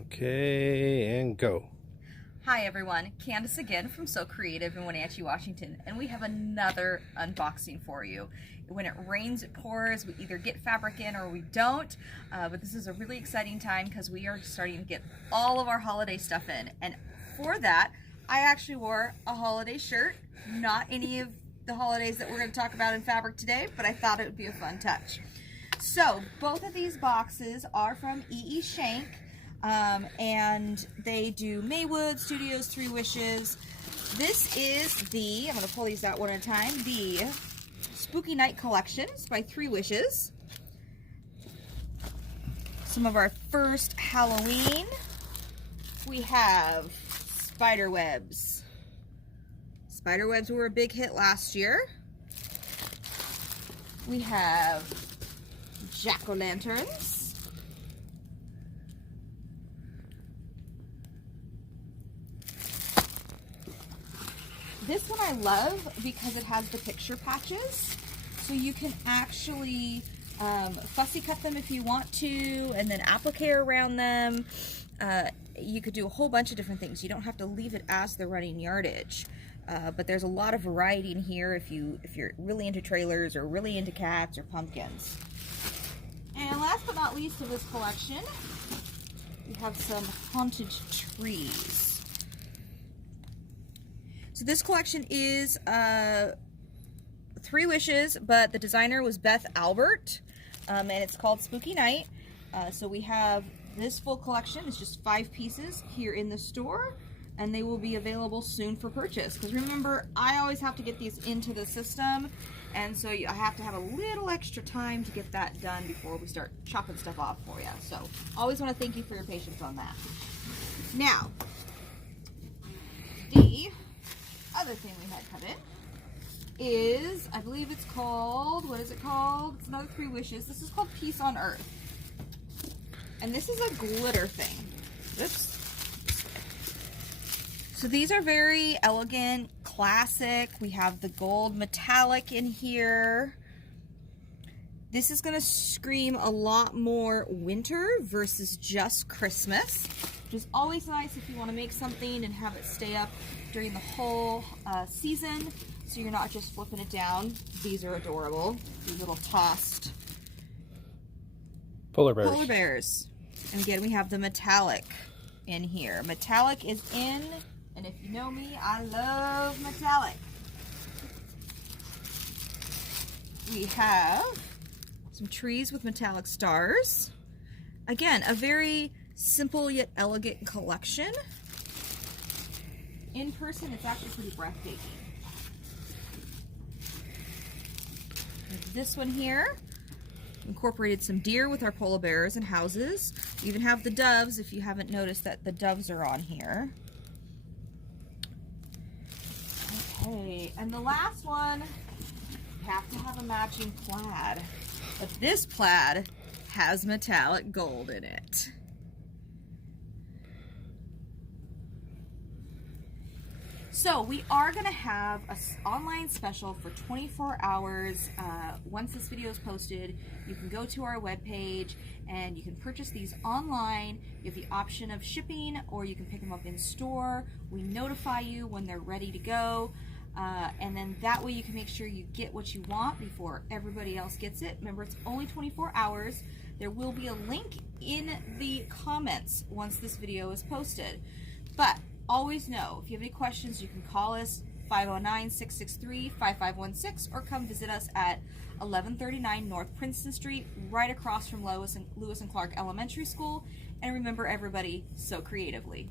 Okay, and go. Hi everyone, Candace again from So Creative in Wenatchee, Washington, and we have another unboxing for you. When it rains, it pours. We either get fabric in or we don't, but this is a really exciting time because we are starting to get all of our holiday stuff in. And for that, I actually wore a holiday shirt, not any of the holidays that we're going to talk about in fabric today, but I thought it would be a fun touch. So both of these boxes are from E.E. Shank. And they do Maywood, Studios, Three Wishes. This is I'm going to pull these out one at a time, the Spooky Night Collections by Three Wishes. Some of our first Halloween. We have Spiderwebs. Spiderwebs were a big hit last year. We have Jack-o'-lanterns. This one I love because it has the picture patches, so you can actually fussy cut them if you want to, and then applique around them. You could do a whole bunch of different things. You don't have to leave it as the running yardage, but there's a lot of variety in here if you're really into trailers or really into cats or pumpkins. And last but not least of this collection, we have some haunted trees. So this collection is Three Wishes, but the designer was Beth Albert, and it's called Spooky Night. So we have this full collection. It's just 5 pieces here in the store, and they will be available soon for purchase. Because remember, I always have to get these into the system, and so I have to have a little extra time to get that done before we start chopping stuff off for you. So always want to thank you for your patience on that. Now, the other thing we had cut in is, I believe it's called, what is it called? It's another Three Wishes. This is called Peace on Earth. And this is a glitter thing. Oops. So these are very elegant, classic. We have the gold metallic in here. This is gonna scream a lot more winter versus just Christmas, which is always nice if you want to make something and have it stay up during the whole season, so you're not just flipping it down. These are adorable. These little tossed Polar bears. Polar bears. And again, we have the metallic in here. Metallic is in, and if you know me, I love metallic. We have some trees with metallic stars. Again, a very simple yet elegant collection. In person, it's actually pretty breathtaking. Like this one here, incorporated some deer with our polar bears and houses. We even have the doves, if you haven't noticed that the doves are on here. Okay, and the last one, you have to have a matching plaid. But this plaid has metallic gold in it. So we are going to have an online special for 24 hours. Once this video is posted, you can go to our webpage and you can purchase these online. You have the option of shipping, or you can pick them up in store. We notify you when they're ready to go. And then that way you can make sure you get what you want before everybody else gets it. Remember, it's only 24 hours. There will be a link in the comments once this video is posted. But always know, if you have any questions, you can call us 509-663-5516 or come visit us at 1139 North Princeton Street, right across from Lewis and Clark Elementary School. And remember, everybody, sew creatively.